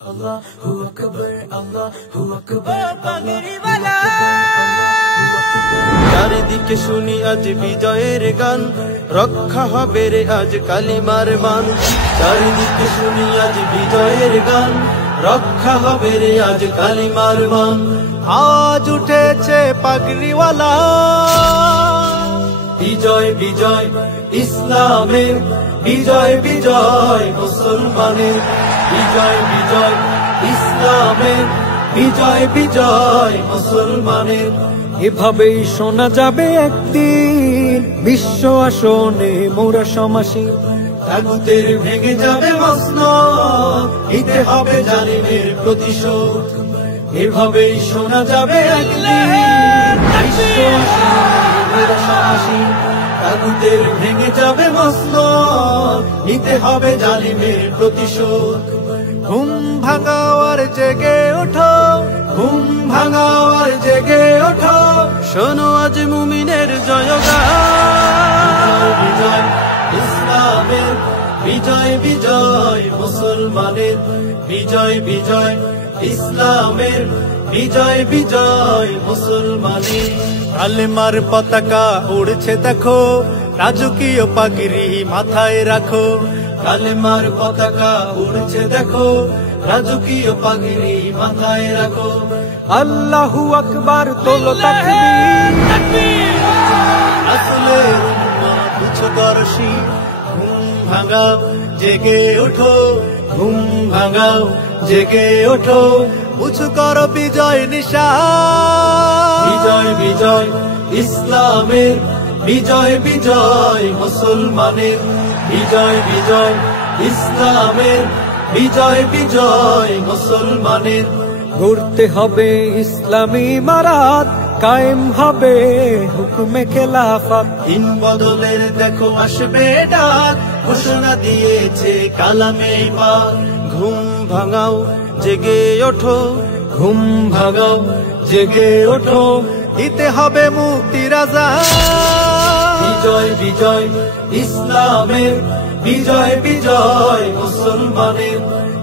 Allahu Akbar, Allahu Akbar, পাগড়িওয়ালা। চারিদিকে শুনি আজ বিজয়ের গান, রক্ষা হবে রে আজ কালিমার মান। চারিদিকে শুনি আজ বিজয়ের গান, রক্ষা হবে রে আজ কালিমার মান। আজ উঠেছে পাগড়িওয়ালা, বিজয় বিজয় ইসলামের, বিজয় বিজয় মুসলমানের, বিজয় বিজয় ইসলামের, বিজয় বিজয় মুসলমানের। এভাবেই শোনা যাবে একদিন বিশ্ব আসনে মোরা সমাসী। তাগুতের ভেঙে যাবে মসনদ, নিতে হবে জালিমের প্রতিশোধ। এভাবেই শোনা যাবে একদিন বিশ্ব আসনে মোরা সমাসী। তাগুতের ভেঙে যাবে মসনদ, নিতে হবে জালিমের প্রতিশোধ। ঘুম ভাঙাও আর জেগে ওঠো, ঘুম ভাঙাও আর জেগে ওঠো, শোনো আজ মুমিনের জয়গান। বিজয় ইসলামের, বিজয় বিজয় মুসলমানের, বিজয় বিজয় ইসলামের, বিজয় বিজয় মুসলমানের। কালেমার পতাকা উড়ছে দেখো, রাজকীয় পাগড়ি মাথায় রাখো। কালেমার পতাকা উড়ছে দেখো, রাজকীয় পাগড়ি মাথায় রাখো। আল্লাহু আকবার তোলো তাকবীর, রাসূলের উম্মত উচ্চদর্শী। ঘুম ভাঙাও জেগে ওঠো, ঘুম ভাঙাও জেগে ওঠো, উঁচু করো বিজয় নিশান। বিজয় বিজয় ইসলামের, বিজয় বিজয় মুসলমানের, বিজয় বিজয় ইসলামের, বিজয় বিজয় মুসলমানের। ঘুরতে হবে ইসলামী মারাত, কায়েম হবে হুকুমে খেলাফত। দিন বদলের দেখো আসবে ডাক, ঘোষণা দিয়েছে কালামে পাক। ঘুম ভাঙাও জেগে ওঠো, ঘুম ভাঙাও জেগে ওঠো, দিতে হবে মুক্তির আযান। বিজয় বিজয় ইসলামের, বিজয় বিজয় মুসলমানের,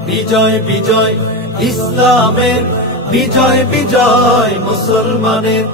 বিজয় বিজয় ইসলামের, বিজয় বিজয় মুসলমানের।